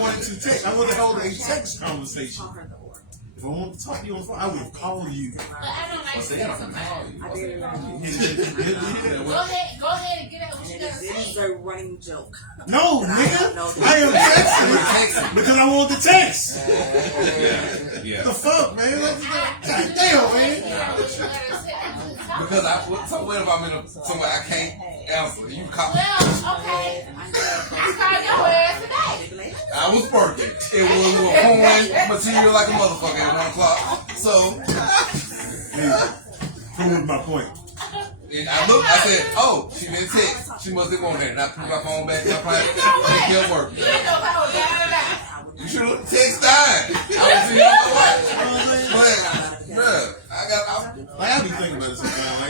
wanted to text. I wanted to hold a text conversation. If I wanted to talk to you on the phone, I would have called you. But I don't like They don't call you. Go ahead and get out what you gotta say. This is a running joke. No, nigga. I am texting because I want to text. Yeah. The fuck, man? God damn, man. Because what if I'm in somewhere I can't answer? You call. Well, okay. I called your ass today. I was working. It was pouring material like a motherfucker at 1 o'clock. So, Prove my point. and I looked. I said, "Oh, she didn't text. She must have wanted that." And I put my phone back in my pocket. It kept working. You should have text died. I was in your wife. But, bruh, I be thinking about it sometimes.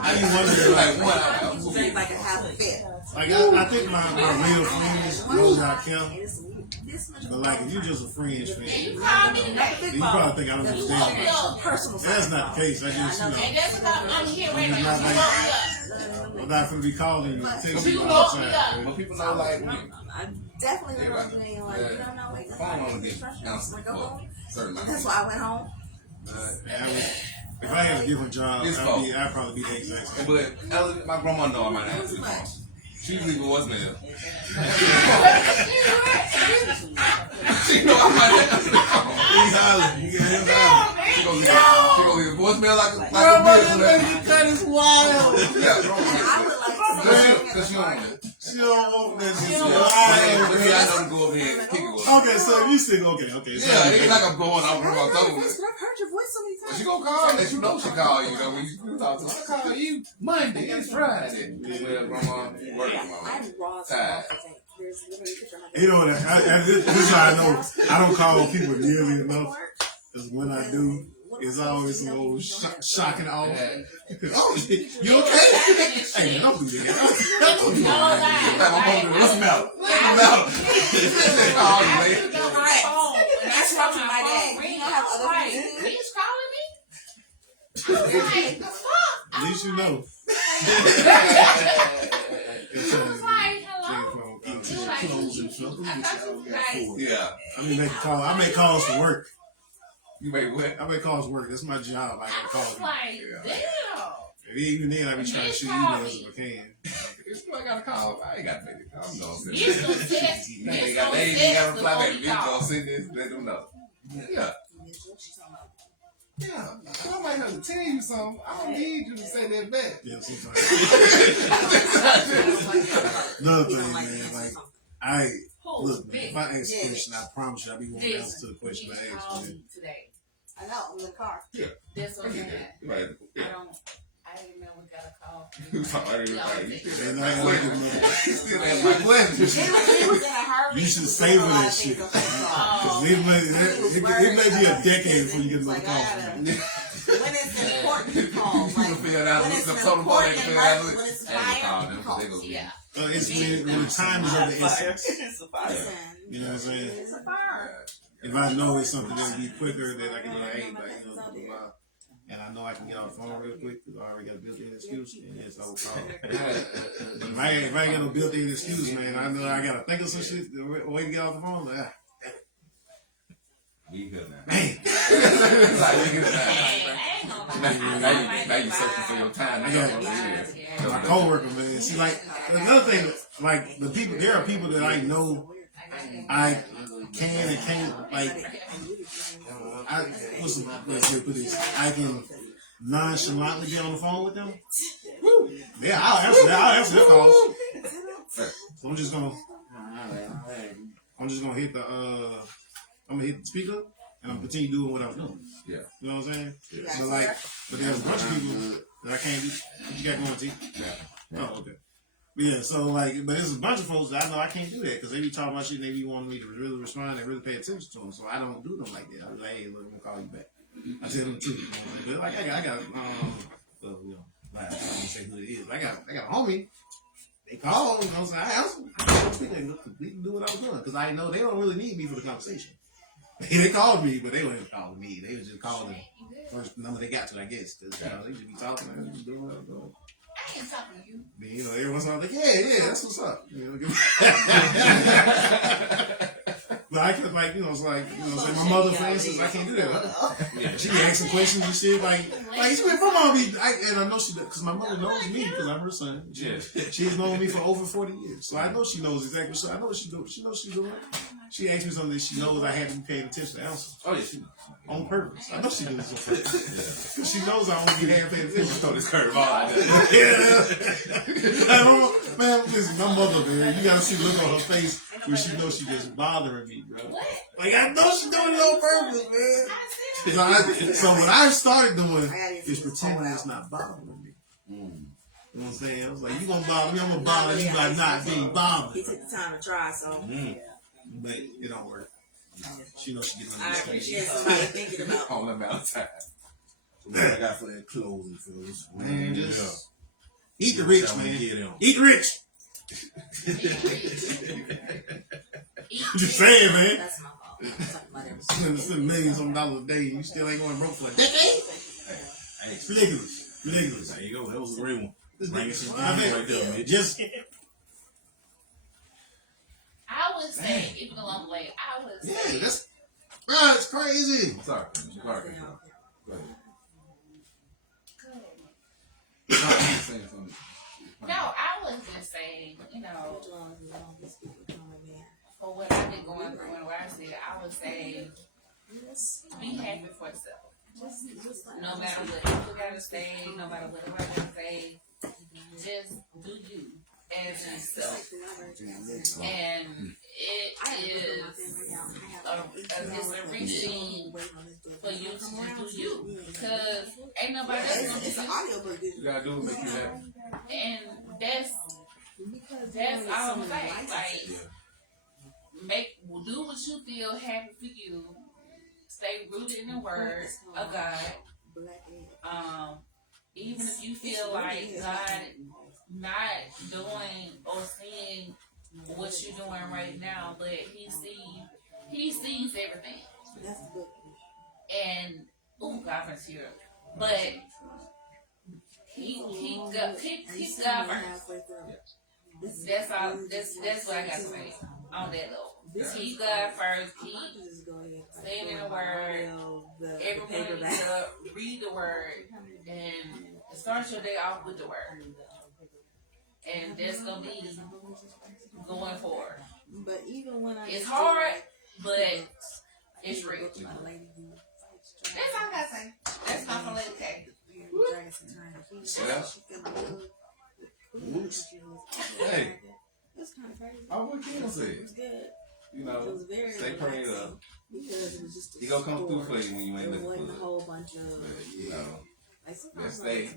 I be wondering, Like a half a fit. I think my real friends know that I count. But like, if you just a friend's friend, You call me today. you probably think I don't understand. Personal That's not the case. I just, And that's what I'm here right now. You woke me up. I'm not gonna be calling you. Texting you You all woke the me time. up. but people know like I definitely remember being like, you don't know, wait, phone on get answered for certain amount. that's why I went home. If I had a different job, It's I'd probably be the exact same. But my grandma know I might not answer the phone. She leave a voicemail. She know I might not answer the phone. He's hollering. You get him hollering. She gonna leave a voicemail like a business. That is wild. Yeah, I would like to because she don't want it. She don't want that shit. But I know to go over here and kick it with her. Okay, so you still okay. So Yeah, it ain't like I'm going out with my I've toes. heard your voice so many times. She gonna call that. You know she call you. Though when you talk to her, I call you Monday. It's Friday. Well, grandma, working on I'm raw. tired. There's literally a picture of my You know what? This is how I know I don't call people nearly enough. Because when I do, it's always some old shocking off. Oh, you okay? Hey, man, don't do that. Don't do that. What's the matter? That's why my dad. You don't have other people. He's calling me? Like, the fuck? At least you know. Like, hello? Yeah. I make calls for work. You make what? I make calls for work. That's my job. I gotta I call was people. like, damn. Even then, I be trying to shoot emails if I can. If I got a call, I ain't got to make it. I'm no sense. It's gonna text. They ain't It's got gonna to text reply back. before Bitch, we gonna call. send this, let them know. Yeah. Yeah. I might have to tell you something. I don't need you to say that back. Yeah, sometimes. Another thing, man, like, look, man, if I ask a question, I promise you I'll be wanting to answer to the question I asked, man. Today. I know, I'm in the car. That's what I'm saying. Right. I didn't know we got a call. You already right. You They not gonna give them no- still have my question. He was in a hurry. You should savor that shit. Cause it may be a decade before you get another call from them. When it's an important call, like You figure it out. when Look it's up an total ball. They important can figure it out. alert, when it's They can call fire, them. call. They go get Yeah. It's when the time is of the essence. It's a fire. Listen, You know what I'm saying? it's a fire. If I know it's something that'll be quicker, then I can be like, hey, like, you know, blah, blah, blah. And I know I can get off the phone real quick because I already got a built-in excuse, and it's all call. But if I ain't got no built-in excuse, man, I know I gotta think of some shit the way to get off the phone. Like, We good now. man, Like, we good now. I ain't gonna lie. Now you searching for your time. I You got don't know it. what it is. my coworker, man. See, like another thing, like the people, there are people that I know I can and can't like. Let's put this. I can nonchalantly be on the phone with them. Woo. Yeah, I'll answer their calls. So I'm just gonna hit the I'm gonna hit the speaker and I'm gonna continue doing what I was doing. Yeah. You know what I'm saying? Yeah. But there's a bunch of people that I can't do. What you got going, T? Yeah. Oh, okay. But yeah, so like, but there's a bunch of folks that I know I can't do that because they be talking about shit and they be wanting me to really respond and really pay attention to them. So I don't do them like that. I be like, hey, look, I'm gonna call you back. I tell them the truth. You know? But like, I got, well, you know, I don't say who it is. I got a homie. They called, you know, so I answered. I don't speak and completely do what I was doing because I know they don't really need me for the conversation. They called me, but they weren't calling me. They was just calling the first number they got to, I guess. Because, you know, they just be talking and just doing what I'm doing. I ain't talking to you. Then, you know, every once in a while, I'm like, yeah, that's what's up. You know, but I could, like, you know, it's like, you know, like my mother, for instance, I can't do that. Yeah, she asking questions and shit, like she went from all me, and I know she does, because my mother knows me, because I'm her son. She's known me for over 40 years, so I know she knows exactly. So I know what she doing. She knows she's doing. She asked me something that she knows I had to be paying attention to answer. Oh yeah, she On purpose. I know she doing this on purpose. Because she knows I only be half paying attention. throw this curveball. Yeah. Man, listen, my mother, man, you gotta see the look on her face where she knows she just bothering me, bro. Like, I know she doing it on purpose, man. So what I started doing is pretending it's not bothering me. You know what I'm saying? I was like, you gonna bother me, I'm gonna bother you by not being bothered. He took the time to try, so But it don't work. She knows she getting I on this appreciate stage. somebody thinking about. On the amount of time. So what I got for that closing, fellas? Man, just eat the rich, man. Get Eat the rich. I'm just saying, man. That's my fault. I'm talking about everything. Spend millions on dollars a day, you still ain't going broke for a decade. Hey, It's ridiculous. Ridiculous. there you go. That was a great one. Bringing some I things mean, right there, man. just I would say, even along the way, I would say, yeah, that's bro, it's crazy. I'm sorry. Go ahead. no, I was just saying, you know, for what I've been going through and what I said, I would say, be happy for yourself. No matter what people gotta say, no matter what the world gotta say, just do you as yourself. And it is it's a rich thing for you to just do you. Because ain't nobody else gonna It's do an you. audiobook. You gotta do what make you happy. And that's all I'm saying. Like, do what you feel happy for you. Stay rooted in the word of God. Even if you feel like God not doing or seeing what you're doing right now, but He sees everything. And God is here, but keep God first. That's all. That's what I got to say on that level. Keep God first. Keep staying in the Word. Every morning, read the Word and start your day off with the Word. And that's gonna be going forward. But even when It's hard, but it's real. That's all I gotta say. That's my from Lady K. Hey, It's kind of crazy. I what can I say? It was good. You It know, was very stay prayed relaxing up. because it was just a He gonna come through story. for you when you ain't There looking wasn't a for it. whole bunch of But, you know, Like sometimes Just stay.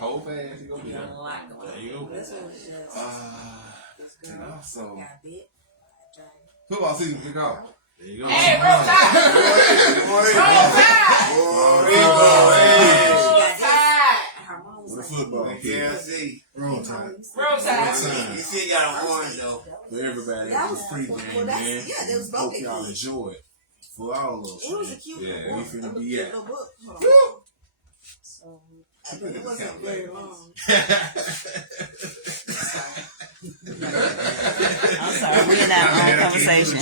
Hold fast. You gonna be a there. lot going There you on. go. This one was just this And girl also, got bit. football season kick off. There you go. Hey, roll tide. Roll tide. Roll tide. Her mom was With like, football. Yeah, see. Wrong time. Roll tide. You still got an orange though. For everybody, That it was was pre-game, well, that's- man. yeah, there was Hope both y'all kids. enjoy it. For all of us. it was a man. cute Yeah, little we book. finna It was a be cute at. little book. So it wasn't very long. I'm sorry, we're in our own conversation.